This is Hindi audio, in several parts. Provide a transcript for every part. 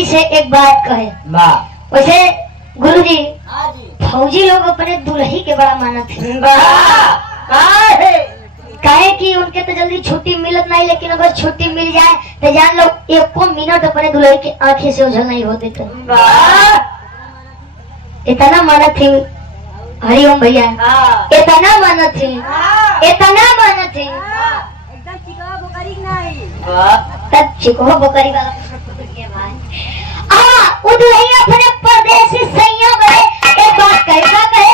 जी से एक बात कहे। वैसे गुरु जी फौजी लोग अपने दुल्ही के बड़ा मानत है, काहे कि उनके तो जल्दी छुट्टी मिलत नहीं, लेकिन अगर छुट्टी मिल जाए तो जान लो एक मिनट अपने दुल्ही की आंखें से ओझल नहीं हो देते। इतना मानत थी हरिओम भैया, इतना मानत थी, इतना मानत थी, एकदम चिकवा बोकरी नहीं तब चिकवा बोकरी वाला उदुलैया अपने परदेसी सैया बड़े एक बात कैसा कहे,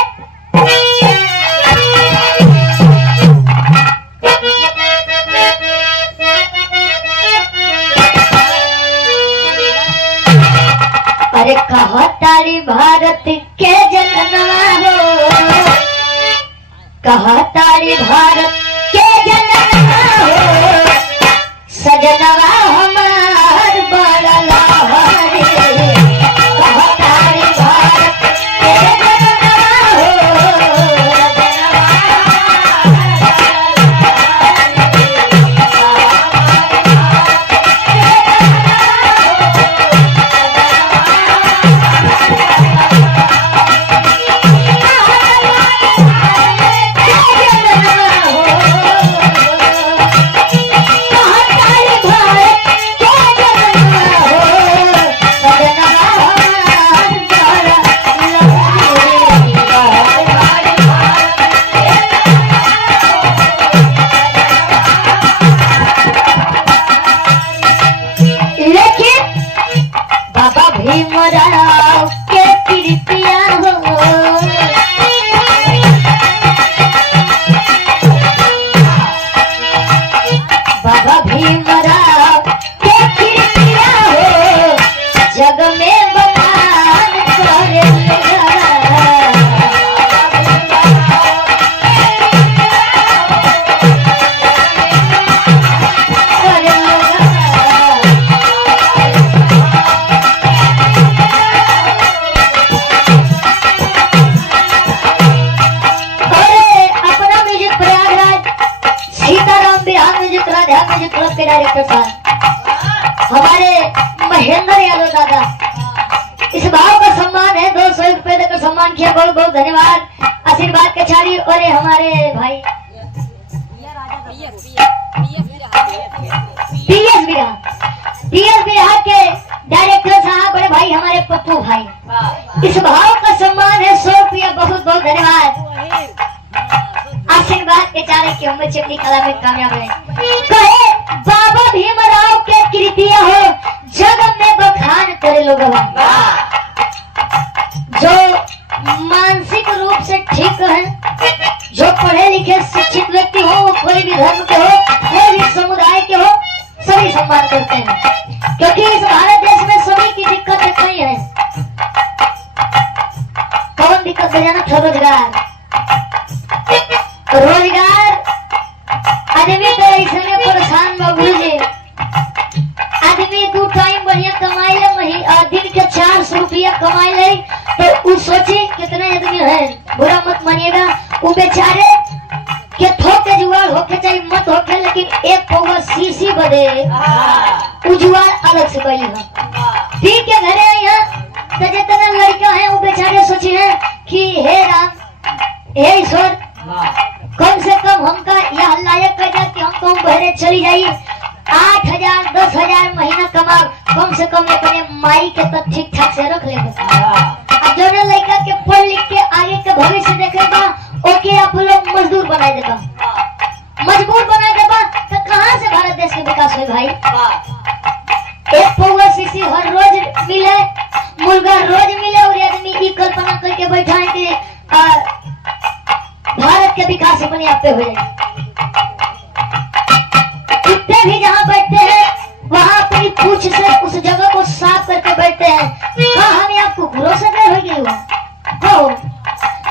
अरे कहा तारी भारत के जनवा हो, कहा तारी भारत के जनवा हो, सजनवा हमार बड़ा लहरी, कहा तारी भारत के जनवा हो, भीमराव के कृतिया हो, बाबा भीमराव के कृतिया हो, जग में बखान करे के डायरेक्टर साहब हमारे महेंद्र यादव दादा, इस भाव का सम्मान है, 200 रुपए देकर सम्मान किया, बहुत बहुत धन्यवाद, आशीर्वाद के छाड़ी। और हमारे भाई पीएस बिहार के डायरेक्टर साहब बड़े भाई हमारे पप्पू भाई, इस भाव का सम्मान है 100 रुपया, बहुत बहुत धन्यवाद, आशीर्वाद के चारे की हम चिपली कला में कामयाब है। कहे बाबा भीमराव के कृतिया हो, जग में बखान करे लोग, जो मानसिक रूप से ठीक है, जो पढ़े लिखे शिक्षित व्यक्ति हो, वो कोई भी धर्म के हो, कोई भी समुदाय के हो, सभी सम्मान करते हैं, क्योंकि इस भारत देश में सभी की दिक्कत नहीं है। कौन दिक्कत बजाना था? रोजगार, रोजगार आदमी तो ऐसे परेशान बाबू जी, आदमी 2 टाइम बढ़िया कमाई ले, दिन के 400 रुपया कमाई ले, तो उस सोची कितने आदमी है, बुरा मत मानिएगा, वो बेचारे के थोके जुआर होके चाहिए मत होके, लेकिन एक पौवा सीसी बदे उजुआर अलग से कही है, पी के घरे यहाँ तो जितना लड़का है वो बेचारे सोचे हैं कि हे राम हे ईश्वर, कम से कम हमका यह लायक कर कि हमको बहरे चली जाइए, 8,000 10,000 महीना कमा, कम से कम अपने माई के तो ठीक ठाक से रख ले। अब जो लड़का के पढ़ लिख के आगे के भविष्य देखेगा, ओके आप लोग मजदूर बना देगा, मजबूर बना देगा, तो कहाँ से भारत देश के विकास हो भाई? एक पौवा सीसी हर रोज मिले, मुर्गा रोज मिले, और आदमी ये कल्पना करके बैठा है कि भारत के विकास अपने आप पे हो जाए। कुत्ते भी जहाँ बैठते हैं वहाँ अपनी पूंछ से उस जगह को साफ करके बैठते हैं। कहा हमें आप कुकुरों से नहीं हो गई हो,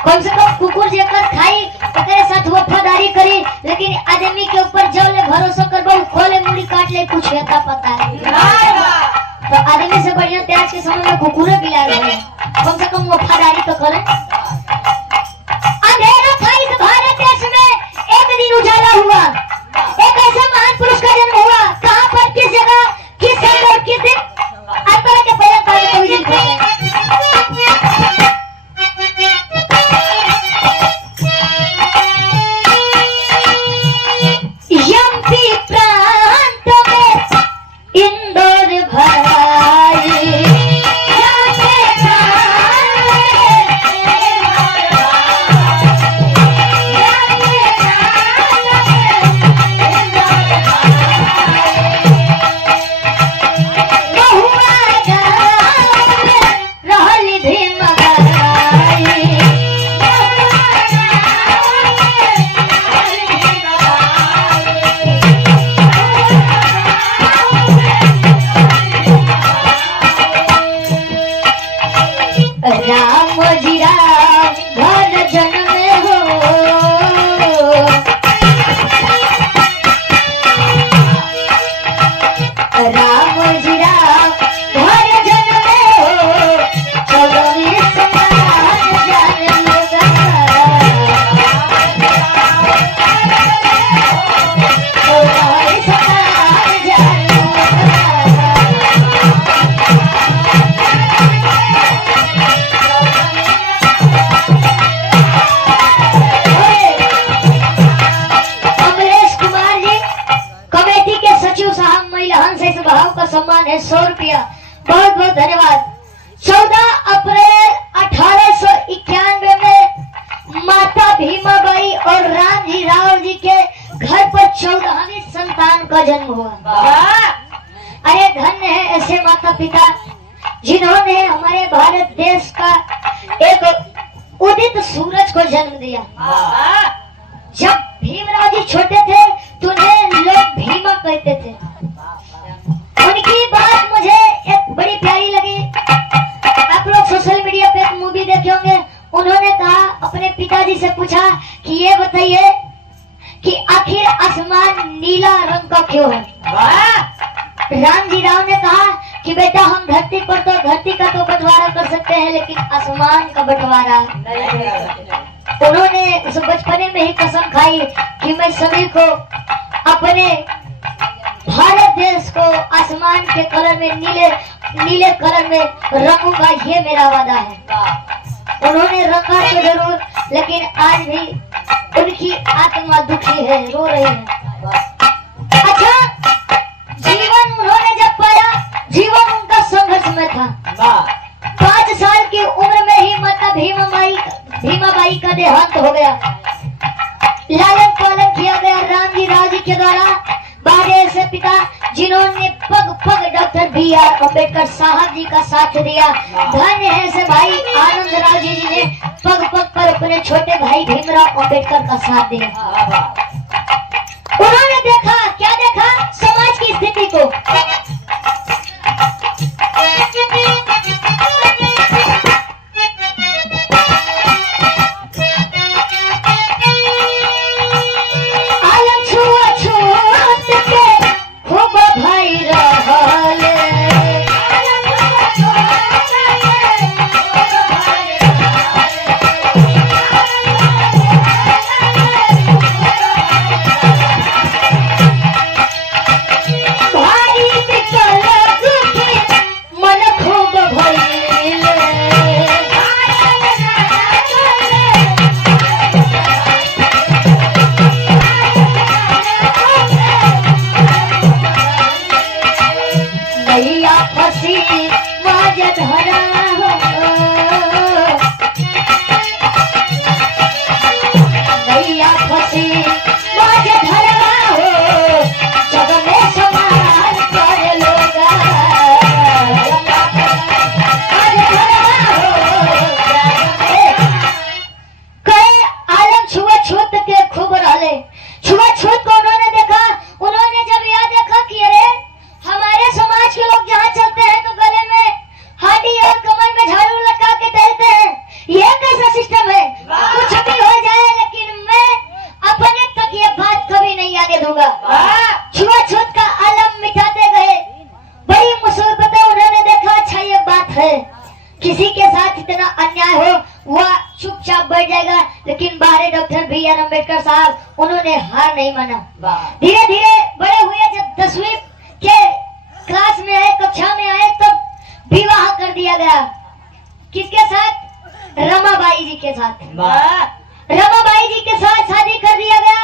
कम से कम कुकुर जेकर खाई ओकरे साथ वफादारी करी, लेकिन आदमी के ऊपर जो ले भरोसा करबो, खोले मुड़ी काट ले, कुछ होता पता है। तो आदमी से बढ़िया आज के समय में कुकुरे बिला रहे हैं, कम से कम वफादारी तो करें। अंधेरा था इस भारत देश में, एक दिन उजाला हुआ, एक ऐसे महान पुरुष का जन्म हुआ, कहाँ पर, किस जगह, किस समय और किस दिन, आज के पहले बहुत बहुत धन्यवाद। 14 अप्रैल 1891 में माता भीमाबाई और रामजी राव जी के घर पर 14वीं संतान का जन्म हुआ। अरे धन्य है ऐसे माता पिता जिन्होंने हमारे भारत देश का एक उदित सूरज को जन्म दिया। जब भीमराव जी छोटे थे तो उन्हें लोग भीमा कहते थे। उनकी बात मुझे एक बड़ी प्यारी लगी। आप लोग सोशल मीडिया पे एक मूवी देखे होंगे। उन्होंने कहा, अपने पिताजी से पूछा कि ये बताइए कि आखिर आसमान नीला रंग का क्यों है। रामजी राव ने कहा कि बेटा हम धरती पर तो धरती का तो बंटवारा कर सकते हैं लेकिन आसमान का बंटवारा नहीं। उन्होंने उस बचपने में ही कसम खाई कि मैं सभी को अपने भारत देश को आसमान के कलर में नीले कलर में रंगूंगा, ये मेरा वादा है। उन्होंने रंगा तो जरूर, लेकिन आज भी उनकी आत्मा दुखी है, रो रही है। अच्छा, जीवन उन्होंने जब पाया, जीवन उनका संघर्ष में था। 5 साल की उम्र में ही माता भीमाबाई का देहांत हो गया। लालन पालन किया गया रामजी राव जी के द्वारा। बाद ऐसे पिता जिन्होंने पग पग डॉक्टर BR अम्बेडकर साहब जी का साथ दिया। धन्य है ऐसे भाई आनंद राव जी ने पग पग पर अपने छोटे भाई भीमराव अम्बेडकर का साथ दिया। उन्होंने देखा, क्या देखा? समाज की स्थिति को। छुआछूत का आलम मिटाते गए। बड़ी मुसीबतें उन्होंने देखा। अच्छा ये बात है, किसी के साथ इतना अन्याय हो वह चुपचाप बैठ जाएगा, लेकिन बाहर डॉक्टर BR अम्बेडकर साहब उन्होंने हार नहीं माना। धीरे धीरे बड़े हुए, जब 10वीं के क्लास में आए, कक्षा में आए, तब विवाह कर दिया गया। किसके साथ? रमाबाई जी के साथ। रमाबाई जी के साथ शादी कर दिया गया।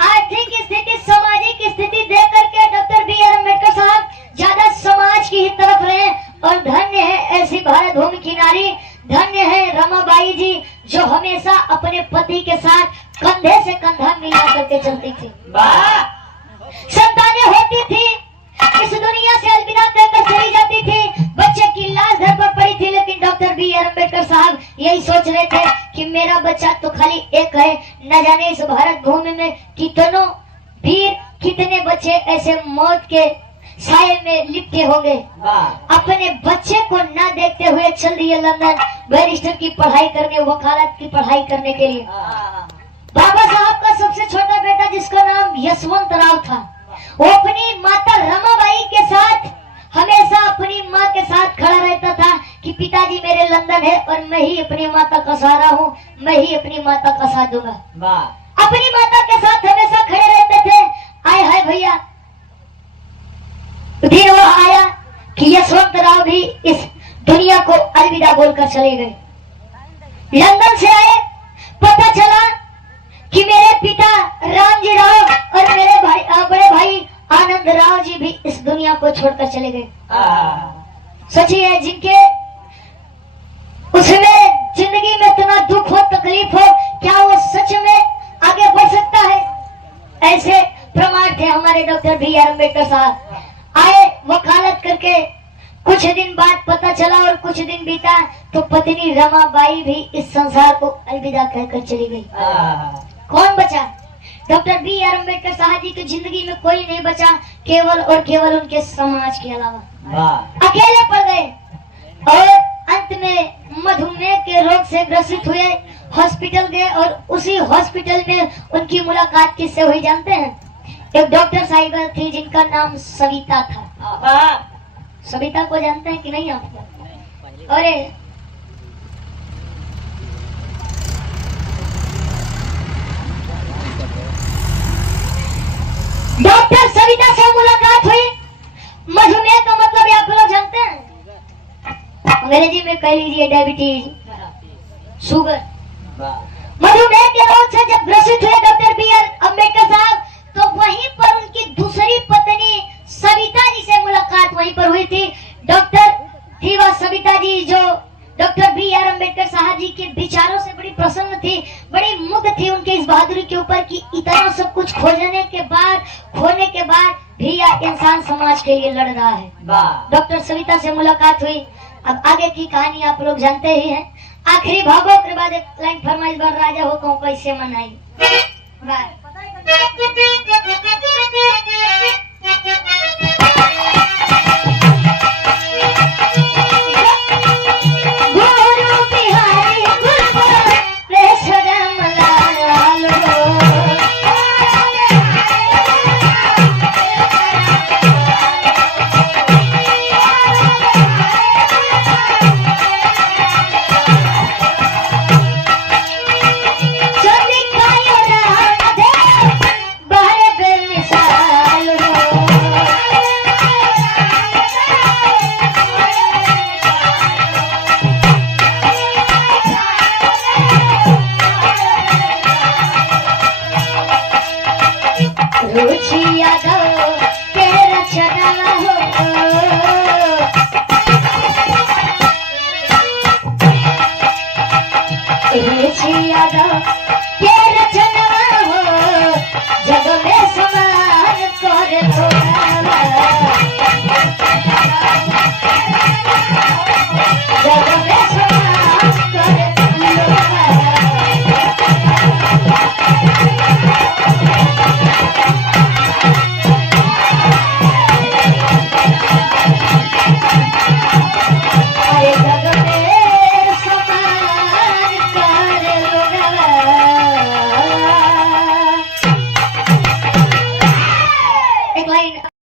आर्थिक स्थिति, सामाजिक स्थिति देख करके डॉक्टर BR अम्बेडकर साहब ज्यादा समाज की ही तरफ रहे। और धन्य है ऐसी भारत भूमि की नारी, धन्य है रमाबाई जी जो हमेशा अपने पति के साथ कंधे से कंधा मिला करके चलती थी। संतानें होती थी, इस दुनिया से अलविदा कहकर चली जाती थी, बच्चे की लाश घर पर पड़ी थी, लेकिन डॉक्टर BR अम्बेडकर साहब यही सोच रहे थे कि मेरा बच्चा तो खाली एक है। न जाने इस भारत भूमि में कितनों वीर, कितने बच्चे ऐसे मौत के साये में लिपटे होंगे। अपने बच्चे को न देखते हुए चल दिए लंदन बैरिस्टर की पढ़ाई करने, वकालत की पढ़ाई करने के लिए। बाबा साहब का सबसे छोटा बेटा जिसका नाम यशवंत राव था, वो अपनी माता रमाबाई के साथ हमेशा अपनी माँ के साथ खड़ा रहता था कि पिताजी मेरे लंदन है और मैं ही अपनी माता का सहारा हूँ, मैं ही अपनी माता का साथ दूंगा। अपनी माता के साथ हमेशा खड़े रहते थे। आए हाय भैया, दिन वह आया कि यशवंत राव भी इस दुनिया को अलविदा बोलकर चले गए। लंदन से आए, पता चला कि मेरे पिता रामजी राव और मेरे भाई बड़े भाई आनंद राव जी भी इस दुनिया को छोड़कर चले गए। सोचिए जिनके उसमें जिंदगी में इतना दुख हो, तकलीफ हो, क्या वो सच में आगे बढ़ सकता है? ऐसे प्रमाण थे हमारे डॉक्टर B.R. अम्बेडकर साहब। आए वकालत करके, कुछ दिन बाद पता चला और कुछ दिन बीता तो पत्नी रमाबाई भी इस संसार को अलविदा कहकर चली गई। कौन बचा? Doctor B.R. अम्बेडकर साहब जी की जिंदगी में कोई नहीं बचा, केवल और केवल उनके समाज के अलावा। अकेले पड़ गए और अंत में मधुमेह के रोग से ग्रसित हुए, हॉस्पिटल गए और उसी हॉस्पिटल में उनकी मुलाकात किससे हुई जानते हैं? एक डॉक्टर साहिबा थी जिनका नाम सविता था। सविता को जानते हैं कि नहीं आप? अरे डॉक्टर सविता से मुलाकात हुई। मधुमेह का मतलब आप लोग जानते हैं? अंग्रेजी में कह लीजिए डायबिटीज, शुगर। मधुमेह के रोग से जब ग्रसित हुए डॉक्टर B.R. अम्बेडकर साहब, तो वहीं पर उनकी दूसरी पत्नी सविता जी से मुलाकात वहीं पर हुई थी। डॉक्टर थी वह सविता जी जो डॉक्टर B.R. अम्बेडकर साहब जी के विचारों से बड़ी प्रसन्न थी, बड़ी मुग्ध थी उनके इस बहादुरी के ऊपर कि इतना सब कुछ खोजने के बाद, खोने के बाद भी यह इंसान समाज के लिए लड़ रहा है। डॉक्टर सविता से मुलाकात हुई। अब आगे की कहानी आप लोग जानते ही हैं। आखिरी भागों के बाद एक लाइन फरमाइश बार राजा हो कहूं कैसे मनाई। गुरु बिहारी गुरु प्रेसरम लालो, रुचि यादव के रचना हो, रुचि यादव